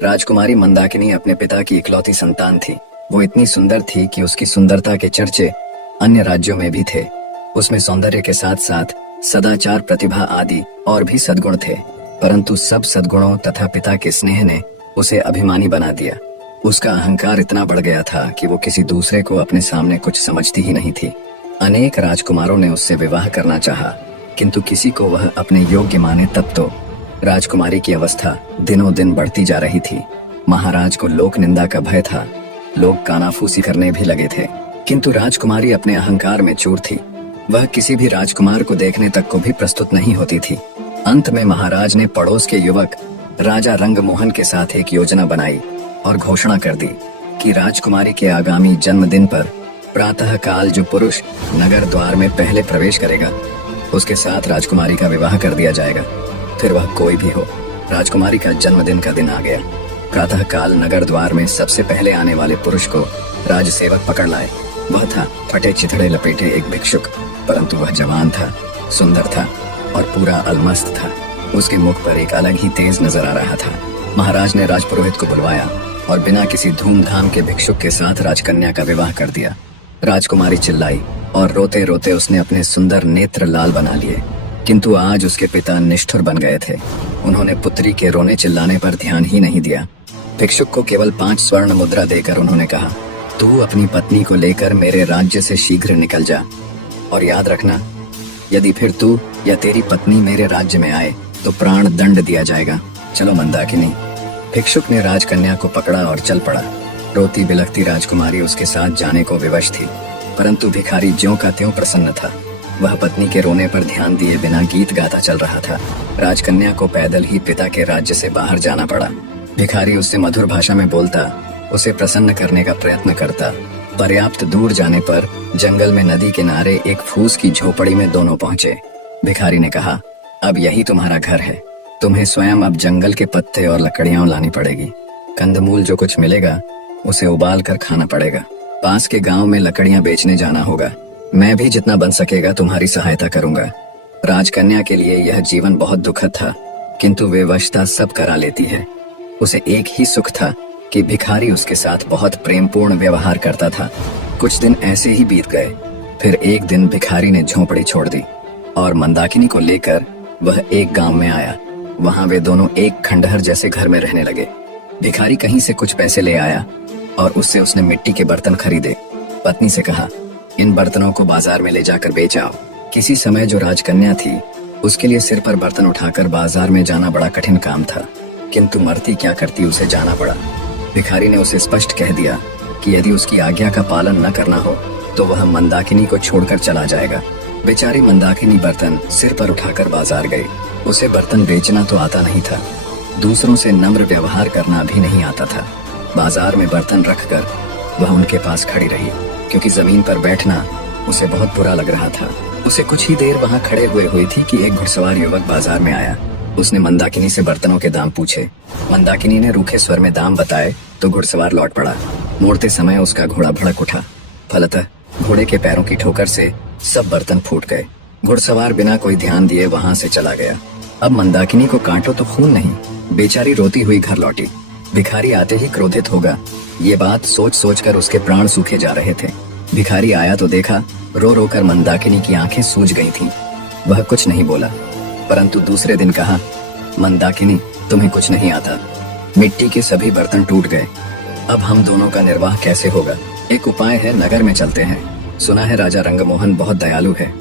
राजकुमारी मंदाकिनी अपने पिता की इकलौती संतान थी। वो इतनी सुंदर थी कि उसकी सुंदरता के चर्चे अन्य राज्यों में भी थे। उसमें सौंदर्य के साथ साथ सदाचार, प्रतिभा आदि और भी सद्गुण थे, परंतु सब सद्गुणों तथा पिता के स्नेह ने उसे अभिमानी बना दिया। उसका अहंकार इतना बढ़ गया था कि वो किसी दूसरे को अपने सामने कुछ समझती ही नहीं थी। अनेक राजकुमारों ने उससे विवाह करना चाहा, किंतु किसी को वह अपने योग्य माने तब तो। राजकुमारी की अवस्था दिनों दिन बढ़ती जा रही थी। महाराज को लोक निंदा का भय था। लोग कानाफूसी करने भी लगे थे, किंतु राजकुमारी अपने अहंकार में चूर थी। वह किसी भी राजकुमार को देखने तक को भी प्रस्तुत नहीं होती थी। अंत में महाराज ने पड़ोस के युवक राजा रंगमोहन के साथ एक योजना बनाई और घोषणा कर दी कि राजकुमारी के आगामी जन्मदिन पर प्रातः काल जो पुरुष नगर द्वार में पहले प्रवेश करेगा, उसके साथ राजकुमारी का विवाह कर दिया जाएगा। फिर वह कोई भी हो। राजकुमारी का जन्मदिन का दिन आ गया। प्रातः काल नगर द्वार में सबसे पहले आने वाले पुरुष को राजसेवक पकड़ लाए। वह था फटे चिथड़े लपेटे एक भिक्षुक, परंतु वह जवान था, सुंदर था और पूरा अलमस्त था। उसके मुख पर एक अलग ही तेज नजर आ रहा था। महाराज ने राजपुरोहित को बुलवाया और बिना किसी धूमधाम के भिक्षुक के साथ राजकन्या का विवाह कर दिया। राजकुमारी चिल्लाई और रोते रोते उसने अपने सुंदर नेत्र लाल बना लिए, किंतु आज उसके पिता निष्ठुर बन गए थे। उन्होंने पुत्री के रोने चिल्लाने पर ध्यान ही नहीं दिया। भिक्षुक को केवल 5 स्वर्ण मुद्रा देकर उन्होंने कहा, तू अपनी पत्नी को लेकर मेरे राज्य से शीघ्र निकल जा, और याद रखना, यदि फिर तू या तेरी पत्नी मेरे राज्य में आए तो प्राण दंड दिया जाएगा। चलो मंदाकिनी। भिक्षुक ने राजकन्या को पकड़ा और चल पड़ा। रोती बिलखती राजकुमारी उसके साथ जाने को विवश थी, परंतु भिखारी ज्यों का त्यों प्रसन्न था। वह पत्नी के रोने पर ध्यान दिए बिना गीत गाता चल रहा था। राजकन्या को पैदल ही पिता के राज्य से बाहर जाना पड़ा। भिखारी उससे मधुर भाषा में बोलता, उसे प्रसन्न करने का प्रयत्न करता। पर्याप्त दूर जाने पर जंगल में नदी किनारे एक फूस की झोपड़ी में दोनों पहुंचे। भिखारी ने कहा, अब यही तुम्हारा घर है। तुम्हें स्वयं अब जंगल के पत्ते और लकड़ियां लानी पड़ेगी। कंदमूल जो कुछ मिलेगा उसे उबाल कर खाना पड़ेगा। पास के गांव में लकड़ियां बेचने जाना होगा। मैं भी जितना बन सकेगा तुम्हारी सहायता करूंगा। राजकन्या के लिए यह जीवन बहुत दुखद था, किंतु विवशता सब करा लेती है। उसे एक ही सुख था कि भिखारी उसके साथ बहुत प्रेमपूर्ण व्यवहार करता था। कुछ दिन ऐसे ही बीत गए। फिर एक दिन भिखारी ने झोंपड़ी छोड़ दी और मंदाकिनी को लेकर वह एक गांव में आया। वहां वे दोनों एक खंडहर जैसे घर में रहने लगे। भिखारी कहीं से कुछ पैसे ले आया और उससे उसने मिट्टी के बर्तन खरीदे। पत्नी से कहा, इन बर्तनों को बाजार में ले जाकर बेच आओ। किसी समय जो राजकन्या थी उसके लिए सिर पर बर्तन उठाकर बाजार में जाना बड़ा कठिन काम था, किंतु मरती क्या करती, उसे जाना पड़ा। भिखारी ने उसे स्पष्ट कह दिया कि यदि उसकी आज्ञा का पालन न करना हो तो वह मंदाकिनी को छोड़कर चला जाएगा। बेचारी मंदाकिनी बर्तन सिर पर उठाकर बाजार गई। उसे बर्तन बेचना तो आता नहीं था, दूसरों से नम्र व्यवहार करना भी नहीं आता था। बाजार में बर्तन रखकर वह उनके पास खड़ी रही, क्योंकि जमीन पर बैठना उसे बहुत बुरा लग रहा था। उसे कुछ ही देर वहां खड़े हुई थी कि एक घुड़सवार युवक बाजार में आया। उसने मंदाकिनी से बर्तनों के दाम पूछे। मंदाकिनी ने रूखे स्वर में दाम बताए तो घुड़सवार लौट पड़ा। मुड़ते समय उसका घोड़ा भड़क उठा। फलतः घोड़े के पैरों की ठोकर से सब बर्तन फूट गए। घुड़सवार बिना कोई ध्यान दिए वहां से चला गया। अब मंदाकिनी को काटो तो खून नहीं। बेचारी रोती हुई घर लौटी। भिखारी आते ही क्रोधित होगा, ये बात सोच सोच कर उसके प्राण सूखे जा रहे थे। भिखारी आया तो देखा रो रो कर मंदाकिनी की आंखें सूज गई थीं। वह कुछ नहीं बोला, परंतु दूसरे दिन कहा, मंदाकिनी तुम्हें कुछ नहीं आता। मिट्टी के सभी बर्तन टूट गए। अब हम दोनों का निर्वाह कैसे होगा? एक उपाय है, नगर में चलते हैं। सुना है राजा रंगमोहन बहुत दयालु है।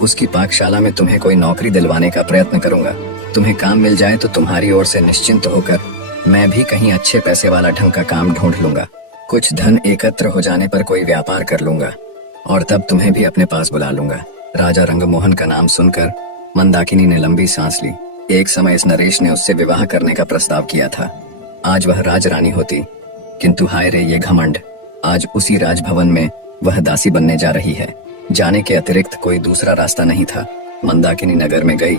उसकी पाकशाला में तुम्हें कोई नौकरी दिलवाने का प्रयत्न करूंगा। तुम्हें काम मिल जाए तो तुम्हारी ओर से निश्चिंत होकर मैं भी कहीं अच्छे पैसे वाला ढंग का काम ढूंढ लूंगा। कुछ धन एकत्र हो जाने पर कोई व्यापार कर लूंगा और तब तुम्हें भी अपने पास बुला लूंगा। राजा रंगमोहन का नाम सुनकर मंदाकिनी ने लंबी सांस ली। एक समय इस नरेश ने उससे विवाह करने का प्रस्ताव किया था। आज वह राजरानी होती, किंतु हाय रे ये घमंड। आज उसी राजभवन में वह दासी बनने जा रही है। जाने के अतिरिक्त कोई दूसरा रास्ता नहीं था। मंदाकिनी नगर में गई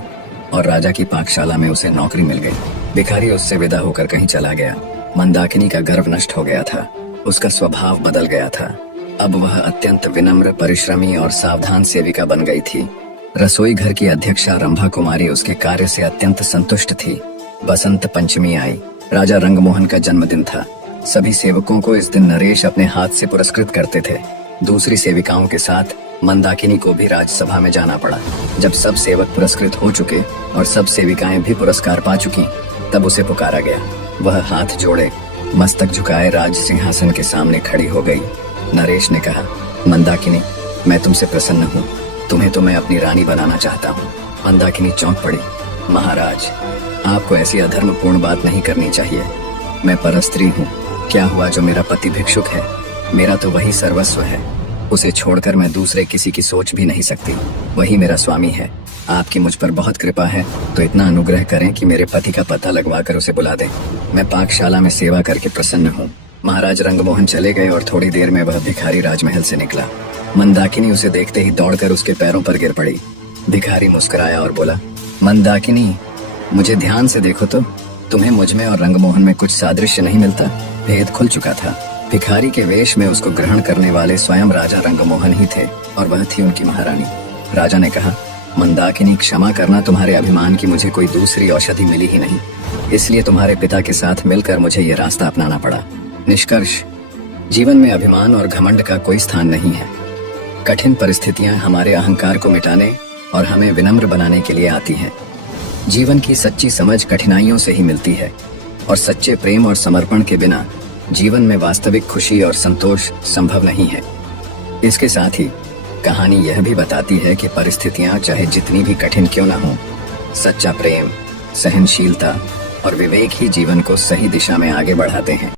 और राजा की पाकशाला में उसे नौकरी मिल गई। भिखारी उससे विदा होकर कहीं चला गया। मंदाकिनी का गर्व नष्ट हो गया था। उसका स्वभाव बदल गया था। अब वह अत्यंत विनम्र, परिश्रमी और सावधान सेविका बन गई थी। रसोई घर की अध्यक्षा रंभा कुमारी उसके कार्य से अत्यंत संतुष्ट थी। बसंत पंचमी आई। राजा रंगमोहन का जन्मदिन था। सभी सेवकों को इस दिन नरेश अपने हाथ से पुरस्कृत करते थे। दूसरी सेविकाओं के साथ मंदाकिनी को भी राजसभा में जाना पड़ा। जब सब सेवक पुरस्कृत हो चुके और सब सेविकाएं भी पुरस्कार पा चुकी, तब उसे पुकारा गया। वह हाथ जोड़े मस्तक झुकाए राज सिंहासन के सामने खड़ी हो गई। नरेश ने कहा, मंदाकिनी, मैं तुमसे प्रसन्न हूँ। तुम्हें तो मैं अपनी रानी बनाना चाहता हूँ। मंदाकिनी चौंक पड़ी। महाराज, आपको ऐसी अधर्मपूर्ण बात नहीं करनी चाहिए। मैं परस्त्री हूँ। क्या हुआ जो मेरा पति भिक्षुक है? मेरा तो वही सर्वस्व है। उसे छोड़कर मैं दूसरे किसी की सोच भी नहीं सकती। वही मेरा स्वामी है। आपकी मुझ पर बहुत कृपा है, तो इतना अनुग्रह करें कि मेरे पति का पता लगवा कर उसे बुला दें। मैं पाकशाला में सेवा करके प्रसन्न हूँ। महाराज रंगमोहन चले गए और थोड़ी देर में वह भिखारी राजमहल से निकला। मंदाकिनी उसे देखते ही दौड़कर उसके पैरों पर गिर पड़ी। भिखारी मुस्कुराया और बोला, मंदाकिनी, मुझे ध्यान से देखो तो तुम्हें मुझ में और रंगमोहन में कुछ सादृश्य नहीं मिलता। भेद खुल चुका था। भिखारी के वेश में उसको ग्रहण करने वाले स्वयं राजा रंगमोहन ही थे और वह थी उनकी महारानी। राजा ने कहा, मंदाकिनी, क्षमा करना, तुम्हारे अभिमान की मुझे कोई दूसरी औषधि मिली ही नहीं, इसलिए तुम्हारे पिता के साथ मिलकर मुझे ये रास्ता अपनाना पड़ा। निष्कर्ष, जीवन में अभिमान और घमंड का कोई स्थान नहीं है। कठिन परिस्थितियां हमारे अहंकार को मिटाने और हमें विनम्र बनाने के लिए आती हैं। जीवन की सच्ची समझ कठिनाइयों से ही मिलती है और सच्चे प्रेम और समर्पण के बिना जीवन में वास्तविक खुशी और संतोष संभव नहीं है। इसके साथ ही कहानी यह भी बताती है कि परिस्थितियां चाहे जितनी भी कठिन क्यों न हो, सच्चा प्रेम, सहनशीलता और विवेक ही जीवन को सही दिशा में आगे बढ़ाते हैं।